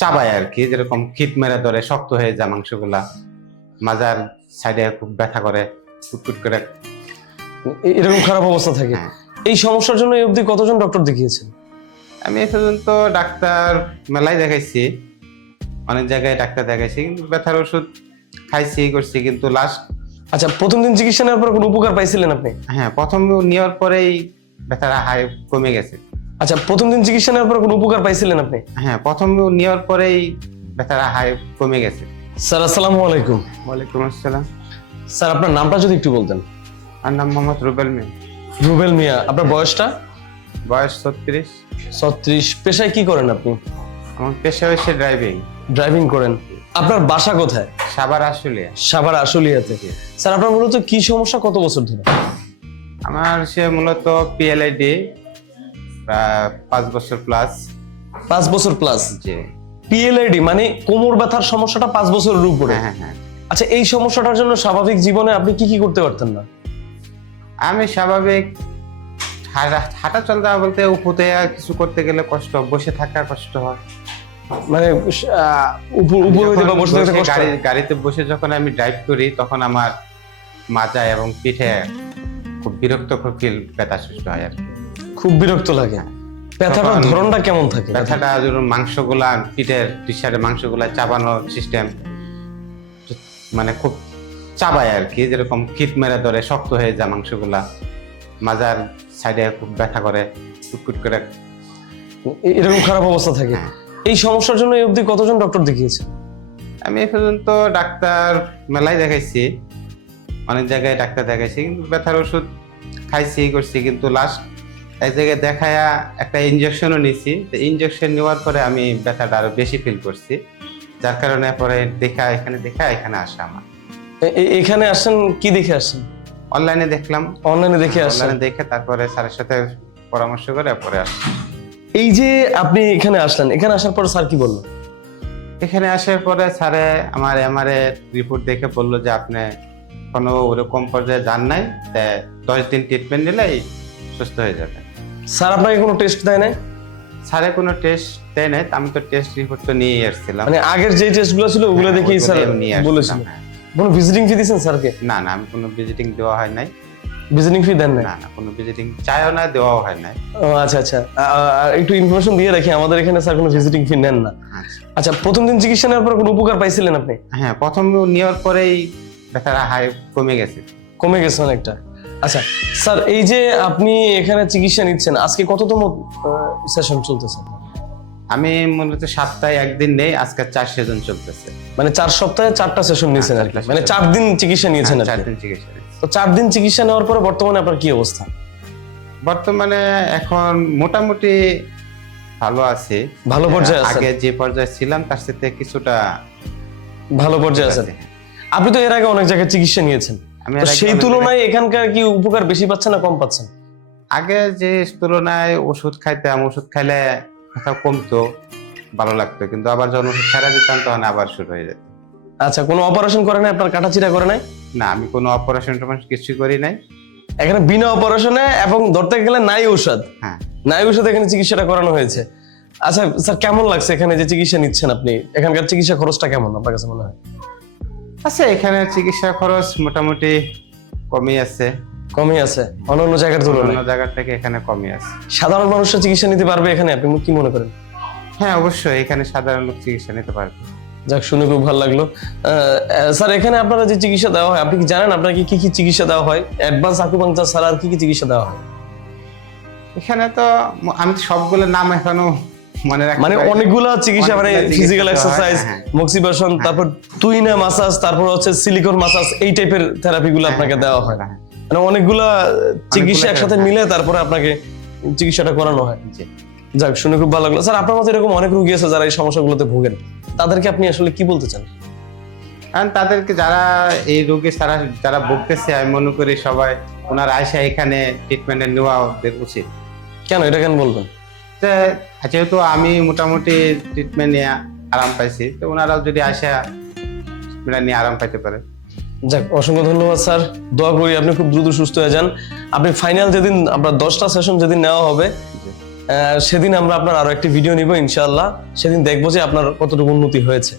চাবায় আর কি, যেরকম খিট মেরে ধরে শক্ত হয়ে যায় মাংসগুলা, মাজার সাইডে খুব ব্যথা করে, কুটকুট করে। এরকম খারাপ অবস্থা থাকে। হ্যাঁ, এই সমস্যার জন্য এই অবধি কতজন ডক্টর দেখিয়েছেন? আমি এ পর্যন্ত ডাক্তার মেলায় দেখাইছি, অনেক জায়গায় ডাক্তার দেখাইছি, কিন্তু ব্যথার ওষুধ খাইছি করছি, কিন্তু লাস্ট আচ্ছা, প্রথম দিন চিকিৎসা নেওয়ার পর কোনো উপকার পাইছিলেন আপনি? হ্যাঁ প্রথম নেওয়ার পরেই ব্যথাটা হাই কমে গেছে। আচ্ছা, প্রথম দিন চিকিৎসা নেওয়ার পর কোনো উপকার পাইছিলেন আপনি? হ্যাঁ প্রথম নেওয়ার পরেই ব্যথাটা হাই কমে গেছে। স্যার আসসালামু আলাইকুম। ওয়ালাইকুম আসসালাম। স্যার আপনার নামটা যদি একটু বলতেন। আর নাম মোহাম্মদ রুবেল মিয়া। রুবেল মিয়া, আপনার বয়সটা? বয়স 36। 36। পেশায় কি করেন আপনি? আমার পেশা হচ্ছে ড্রাইভিং। ড্রাইভিং করেন। আপনার বাসা কোথায়? সাভার আসলে। সাভার আশুলিয়াতে। স্যার আপনার মূলত কি সমস্যা, কত বছর ধরে? আমার সে মূলত পিএলআইডি, প্রায় 5 বছর প্লাস। 5 বছর প্লাস। জি। পিএলআইডি মানে কোমর ব্যথার সমস্যাটা 5 বছরের উপরে? হ্যাঁ হ্যাঁ। আচ্ছা, এই সমস্যাটার জন্য স্বাভাবিক জীবনে আপনি কি কি করতে পারতেন না? আমি স্বাভাবিক হাঁটা চলতে বলতে উপুতে কিছু করতে গেলে কষ্ট, বসে থাকা কষ্ট হয়। মানে উপর হইতে বা বসে থাকতে কষ্ট হয়? গাড়িতে বসে যখন আমি ড্রাইভ করি তখন আমার মাজা এবং পিঠে খুব বিরক্তকর ফিল, ব্যথা সৃষ্টি হয় আর কি। খুব বিরক্ত লাগে। ব্যথাটার তখন ধরনটা কেমন থাকে? ব্যথাটা ধরুন মাংসগুলা, পিঠের দুই সাইডে মাংসগুলা চাবানোর সিস্টেম, মানে খুব চাবায় আর কি, যেরকম খিট মেরে ধরে শক্ত হয়ে যায় মাংসগুলা, মাজার সাইডে খুব ব্যথা করে, কুটকুট করে। এরকম খারাপ অবস্থা থাকে। হ্যাঁ। এই সমস্যার জন্য এই অবধি কতজন ডক্টর দেখিয়েছেন? আমি এ পর্যন্ত ডাক্তার মেলায় দেখাইছি, অনেক জায়গায় ডাক্তার দেখাইছি, কিন্তু ব্যথার ওষুধ খাইছি করছি, কিন্তু লাস্ট এক জায়গায় দেখায়া একটা ইনজেকশনও নিছি। ইনজেকশন নেওয়ার পরে আমি ব্যথাটা আরো বেশি ফিল করছি, যার কারণে পরে এখানে আসা আমার। এখানে আসছেন কি দেখে আসছেন? অনলাইনে দেখলাম, অনলাইনে দেখে আসছেন? অনলাইনে দেখে তারপরে স্যারের সাথে পরামর্শ করে পরে আসছি। এই যে আপনি এখানে আসলেন, এখানে আসার পর স্যার কি বললো? এখানে আসার পরে স্যারে আমার এমআরআই রিপোর্ট দেখে বললো যে আপনি কোনো ওরকম পর্যায়ে যান নাই, 10 দিন ট্রিটমেন্ট নিলেই সুস্থ হয়ে যাবে। স্যার আপনাকে কোনো টেস্ট দেয় নাই? স্যারে কোনো টেস্ট দেয় নাই, আমি তো টেস্ট রিপোর্ট তো নিয়ে আসছিলাম। মানে আগের যে টেস্টগুলো ছিল ওগুলো হ্যাঁ, দেখেই স্যার ওইগুলো নিয়ে আসছিলাম, বলেছিল? হ্যাঁ। কোনো ভিজিটিং ফি দিয়েছেন স্যারকে? না না, আমি কোনো ভিজিটিং দেওয়া হয় নাই। ভিজিটিং ফি দেন নাই? না না, কোনো ভিজিটিং চাইও না, দেওয়াও হয় নাই। ও আচ্ছা আচ্ছা। একটু ইনফরমেশন দিয়ে রাখি, আমাদের এখানে স্যার কোনো ভিজিটিং ফি নেন না। আচ্ছা। আচ্ছা, প্রথম দিন চিকিৎসা নেওয়ার পর কোনো উপকার পাইছিলেন আপনি? হ্যাঁ প্রথম নেওয়ার পরেই ব্যথাটা হাই কমে গেছে। কমে গেছে অনেকটা। আচ্ছা স্যার, এই যে আপনি এখানে চিকিৎসা নিচ্ছেন, আজকে কততম সেশন চলতেছে? আমি মূলত সপ্তাহে একদিন নেই, আজকে 4 সেশন চলতেছে। মানে 4 সপ্তাহে 4টা সেশন নিয়েছেন আর কি, মানে 4 দিন চিকিৎসা নিয়েছেন আর 4 কি। দিন চিকিৎসা নিয়েছি। তো 4 দিন চিকিৎসা নেওয়ার পরে বর্তমানে আপনার কি অবস্থা? বর্তমানে এখন মোটামুটি ভালো আছে। ভালো পর্যায়ে আছেন? আগে যে পর্যায়ে ছিলাম তার সাথে কিছুটা ভালো পর্যায়ে আছেন। আপনি তো এর আগে অনেক জায়গায় চিকিৎসা নিয়েছেন, আমি তো সেই তুলনায় এখানকার কি উপকার বেশি পাচ্ছেন না কম পাচ্ছেন? আগে যে তুলনায় ওষুধ খাইতাম, ওষুধ খাইলে ব্যথা কমতো, ভালো লাগতো, কিন্তু আবার যখন ওষুধ ছাড়া দিতাম তখন আবার শুরু হয়ে যেত। আচ্ছা, কোনো অপারেশন করে নাই, আপনার কাটাচিরা করে নাই? না, আমি কোনো অপারেশন কিছু করি নাই। এখানে বিনা অপারেশনে এবং ধরতে গেলে নাই ঔষধ, হ্যাঁ নাই ঔষধ এখানে চিকিৎসাটা করানো হয়েছে। আচ্ছা স্যার, কেমন লাগছে এখানে যে চিকিৎসা নিচ্ছেন আপনি? এখানকার চিকিৎসা খরচটা কেমন আপনার কাছে মনে হয়? আচ্ছা, এখানে চিকিৎসা খরচ মোটামুটি কমই আছে, কমই আছে অন্যান্য জায়গার তুলনায়? অন্য জায়গা থেকে এখানে কমই আছে। সাধারণ মানুষরা চিকিৎসা নিতে পারবে এখানে, আপনি কি মনে করেন? হ্যাঁ অবশ্যই, এখানে সাধারণ লোক চিকিৎসা নিতে পারবে। যাক, শুনে খুব ভালো লাগলো। স্যার, এখানে আপনারা যে চিকিৎসা দেওয়া হয়, আপনি কি জানেন আপনাকে কি কি চিকিৎসা দেওয়া হয়? অ্যাডভান্স আকুপাঙ্কচার ছাড়া আর কি কি চিকিৎসা দেওয়া হয়? এখানে তো আমি সবগুলোর নাম এখনো মনে রাখতে মানে পারিনি। অনেকগুলা চিকিৎসা, মানে অনেকগুলা ফিজিক্যাল চিকিৎসা হয়, এক্সারসাইজ, হ্যাঁ। মক্সিবাসন, তারপর তুইনা মাসাজ, তারপর হচ্ছে সিলিকন মাসাজ, এই টাইপের থেরাপিগুলো আপনাকে দেওয়া হয়। হ্যাঁ, মানে অনেকগুলা চিকিৎসা একসাথে হ্যাঁ। মিলে তারপরে আপনাকে চিকিৎসাটা করানো হয়। জি। যাক, শুনে খুব ভালো লাগলো। স্যার, আপনার মতো এরকম অনেক রোগী আছে যারা এই সমস্যাগুলোতে ভোগেন, তাদেরকে আপনি আসলে কি বলতে চান? কারণ তাদেরকে যারা এই রোগে যারা ভুগতেছে, আমি মনে করি সবাই ওনার আয়সা এখানে ট্রিটমেন্টে নেওয়া ওদের উচিত। কেন, এটা কেন বলবেন? যেহেতু আমি মোটামুটি ট্রিটমেন্ট নিয়ে আরাম পাইছি, তো ওনারাও যদি আয়সা ট্রিটমেন্ট নিয়ে আরাম পাইতে পারে। যাক, অসংখ্য ধন্যবাদ স্যার। দোয়া করি আপনি খুব দ্রুত সুস্থ হয়ে যান। আপনি ফাইনাল যেদিন আপনার 10টা সেশন যেদিন নেওয়া হবে, সেদিন আমরা আপনার আরো একটি ভিডিও নিব ইনশাআল্লাহ, সেদিন দেখবো যে আপনার কতটুকু উন্নতি হয়েছে।